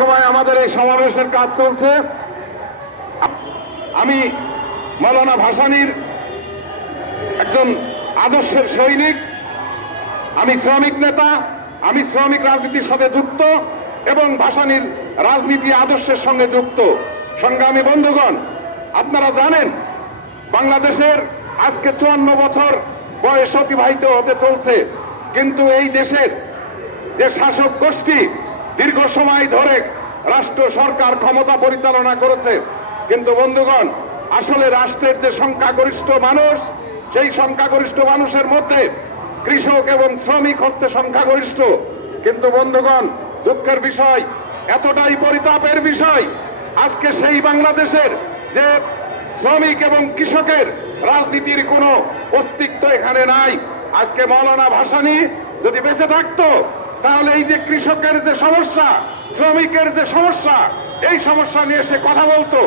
সময় আমাদের এই সমাবেশের কাজ চলছে। আমি মাওলানা ভাসানীর একজন আদর্শের সৈনিক, আমি শ্রমিক নেতা, আমি শ্রমিক রাজনীতির সাথে যুক্ত এবং ভাসানীর রাজনীতি আদর্শের সঙ্গে যুক্ত। সংগ্রামী বন্ধুগণ, আপনারা জানেন বাংলাদেশের আজকে 54 বছর বয়স অতিবাহিত হতে চলছে, কিন্তু এই দেশের যে শাসক গোষ্ঠী দীর্ঘ সময় ধরে রাষ্ট্র সরকার ক্ষমতা পরিচালনা করেছে, কিন্তু বন্ধুগণ আসলে রাষ্ট্রের যে সংখ্যাগরিষ্ঠ মানুষ, সেই সংখ্যাগরিষ্ঠ মানুষের মধ্যে কৃষক এবং শ্রমিক হচ্ছে সংখ্যাগরিষ্ঠ। কিন্তু বন্ধুগণ দুঃখের বিষয়, এতটাই পরিতাপের বিষয়, আজকে সেই বাংলাদেশের যে শ্রমিক এবং কৃষকের রাজনীতির কোনো অস্তিত্ব এখানে নাই। আজকে মাওলানা ভাসানী যদি বেঁচে থাকতো তাহলে এই যে কৃষকের যে সমস্যা, শ্রমিকের যে সমস্যা, এই সমস্যা নিয়ে সে কথা বলতো।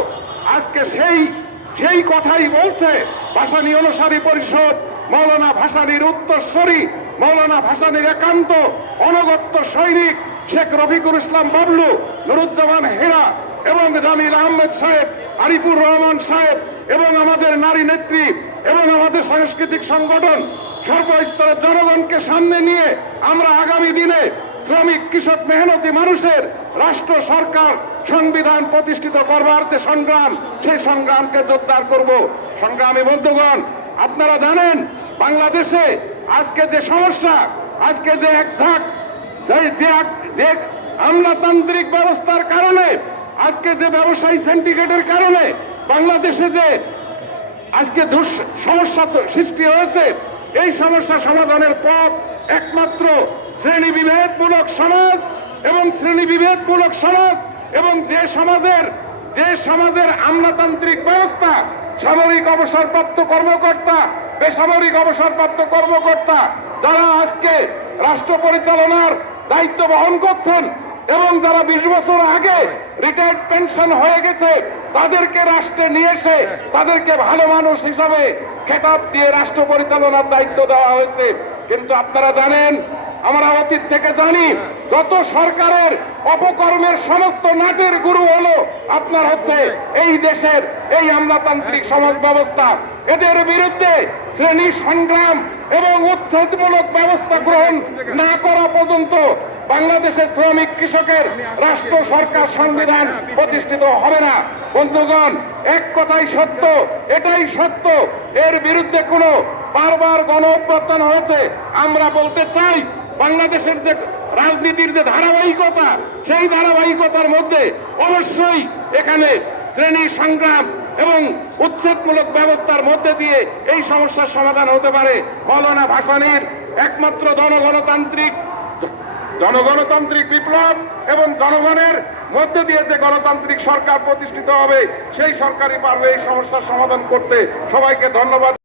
আজকে সেই কথাই বলছে ভাসানী অনুসারী পরিষদ, মাওলানা ভাসানীর উত্তরসূরি, মাওলানা ভাসানীর একান্ত অনগত্য সৈনিক শেখ রফিকুল ইসলাম বাবলু, নুরুজ্জামান হীরা এবং জামিল আহমেদ সাহেব, আরিফুর রহমান সাহেব এবং আমাদের নারী নেত্রী এবং আমাদের সাংস্কৃতিক সংগঠন সর্বস্তরের জনগণকে সামনে নিয়ে আমরা আগামী দিনে শ্রমিক কৃষক মেহনতি মানুষের রাষ্ট্র সরকার সংবিধান প্রতিষ্ঠিত করবার যে সংগ্রাম, সেই সংগ্রামকে জোরদার করব। সংগ্রামী বন্ধুগণ, আপনারা জানেন বাংলাদেশে আজকে যে সমস্যা, আজকে যে একধাক যে আমলাতান্ত্রিক ব্যবস্থার কারণে, আজকে যে ব্যবসায়ী সিন্ডিকেটের কারণে বাংলাদেশে যে আজকে সমস্যা সৃষ্টি হয়েছে, এই সমস্যা সমাধানের পথ একমাত্র শ্রেণী বিভেদমূলক সমাজ এবং শ্রেণী বিভেদমূলক সমাজ এবং যে সমাজের আমলাতান্ত্রিক ব্যবস্থা, সামরিক অবসরপ্রাপ্ত কর্মকর্তা, বেসামরিক অবসরপ্রাপ্ত কর্মকর্তা যারা আজকে রাষ্ট্র পরিচালনার দায়িত্ব বহন করছেন এবং যারা 20 বছর আগে রিটায়ার্ড পেনশন হয়ে গেছে, তাদেরকে রাষ্ট্রে নিয়ে এসে তাদেরকে ভালো মানুষ হিসাবে খেতাব দিয়ে রাষ্ট্র পরিচালনার দায়িত্ব দেওয়া হয়েছে। কিন্তু আপনারা জানেন, আমরা অতীত থেকে জানি যত সরকারের অপকর্মের সমস্ত নাটের গুরু হলো আপনার হচ্ছে এই দেশের এই আমলাতান্ত্রিক সমাজ ব্যবস্থা। এদের বিরুদ্ধে শ্রেণী সংগ্রাম এবং উচ্ছেদমূলক ব্যবস্থা গ্রহণ না করা পর্যন্ত বাংলাদেশের শ্রমিক কৃষকের রাষ্ট্র সরকার সংবিধান প্রতিষ্ঠিত হবে না। বন্ধুগণ, এক কথাই সত্য, এটাই সত্য। এর বিরুদ্ধে কোনো বারবার গণ অভ্যুত্থান হয়েছে। আমরা বলতে চাই বাংলাদেশের যে রাজনীতির যে ধারাবাহিকতা, সেই ধারাবাহিকতার মধ্যে অবশ্যই এখানে শ্রেণী সংগ্রাম এবং উচ্ছেদমূলক ব্যবস্থার মধ্যে দিয়ে এই সমস্যার সমাধান হতে পারে। মাওলানা ভাসানীর একমাত্র জনগণতান্ত্রিক বিপ্লব এবং জনগণের মধ্যে দিয়ে যে গণতান্ত্রিক সরকার প্রতিষ্ঠিত হবে, সেই সরকারই পারবে এই সমস্যার সমাধান করতে। সবাইকে ধন্যবাদ।